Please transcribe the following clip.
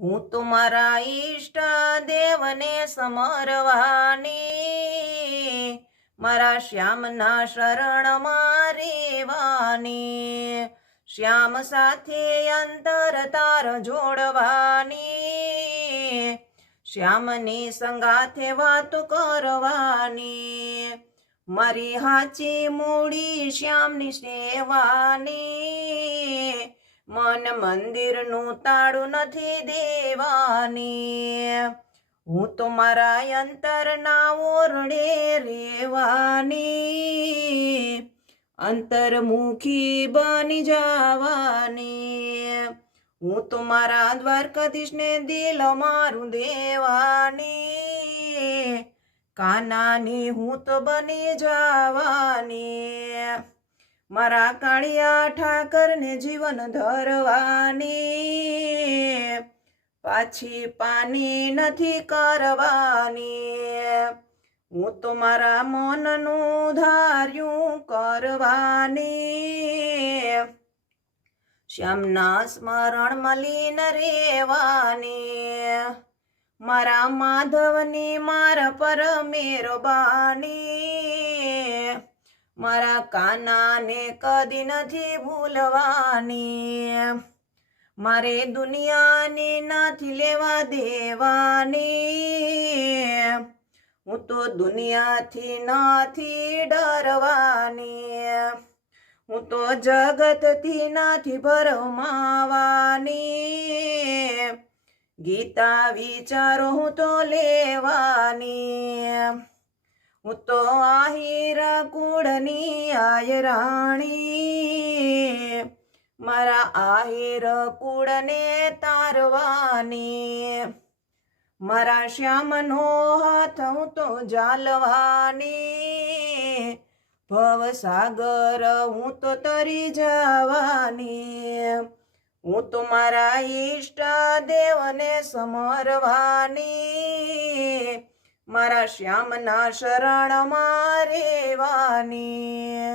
હું તો મારા ઈષ્ટ દેવને સમરવાની, મારા શ્યામના શરણમાં રેવાની, શ્યામ સાથે અંતર તાર જોડવાની, શ્યામની સંગાથે વાતો કરવાની, મારી હાચી મૂડી શ્યામની સેવાની, મન મંદિરનું તાળું નથી દેવાની, હું તો મારા અંતરના ઓરડે રેવાની, અંતર્મુખી બની જવાની, હું તો મારા દ્વારકાધીશને દિલ મારું દેવાની, કાનાની હું તો બની જવાની, મારા કાળિયા ઠાકરને જીવન ધરવાની, પાછી પાની નથી કરવાની, હું તો મારા મનનું ધાર્યું કરવાની, શ્યામના સ્મરણમાં લીન રેવાની, મારા માધવની મારા પર મહેરબાની, મારા કાનાને કદી નથી ભૂલવાની, મારે દુનિયાની નથી લેવા દેવાની, હું તો દુનિયાથી નથી ડરવાની, હું તો જગતથી નથી ભરમાવાની, ગીતા વિચારો હું તો લેવાની, હું તો આહિર કુળની આયરાણી, મારા આહિર કુળને તારવાની, મારા શ્યામનો હાથ હું તો ઝાલવાની, ભવસાગર હું તો તરી જવાની, હું તો મારા ઈષ્ટ દેવને સમરવાની, મારા શ્યામના શરણમાં રેવાની.